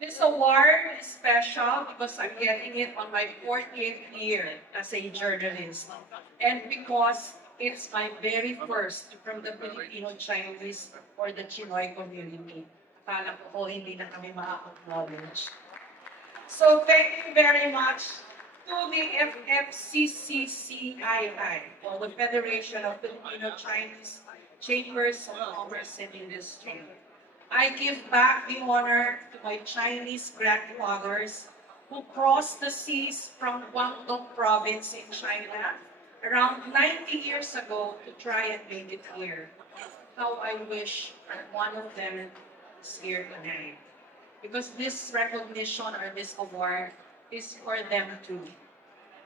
This award is special because I'm getting it on my 40th year as a journalist. And because it's my very first from the Filipino-Chinese or the Chinoy community. Akala ko hindi na kami ma-acknowledge. So thank you very much to the FFCCCII, or the Federation of Filipino-Chinese Chambers of Commerce and Industry. I give back the honor to my Chinese grandfathers who crossed the seas from Guangdong province in China around 90 years ago to try and make it here. How I wish one of them is here tonight, because this recognition or this award is for them too.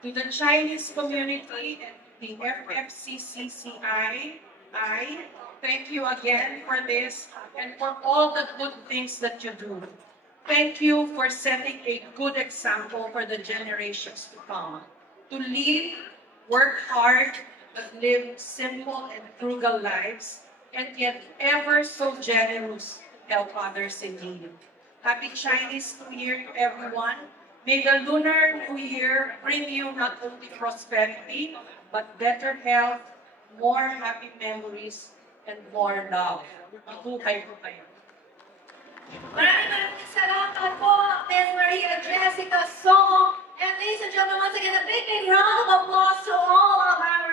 To the Chinese community and the FFCCCI, thank you again for this and for all the good things that you do. Thank you for setting a good example for the generations to come. To live, work hard, but live simple and frugal lives, and yet ever so generous to help others in need. Happy Chinese New Year to everyone. May the Lunar New Year bring you not only prosperity, but better health, more happy memories, and more love. Mabuhay po kayo. Maraming salamat po, Ms. Maria Jessica Song. And ladies and gentlemen, once again, a big round of applause to all of our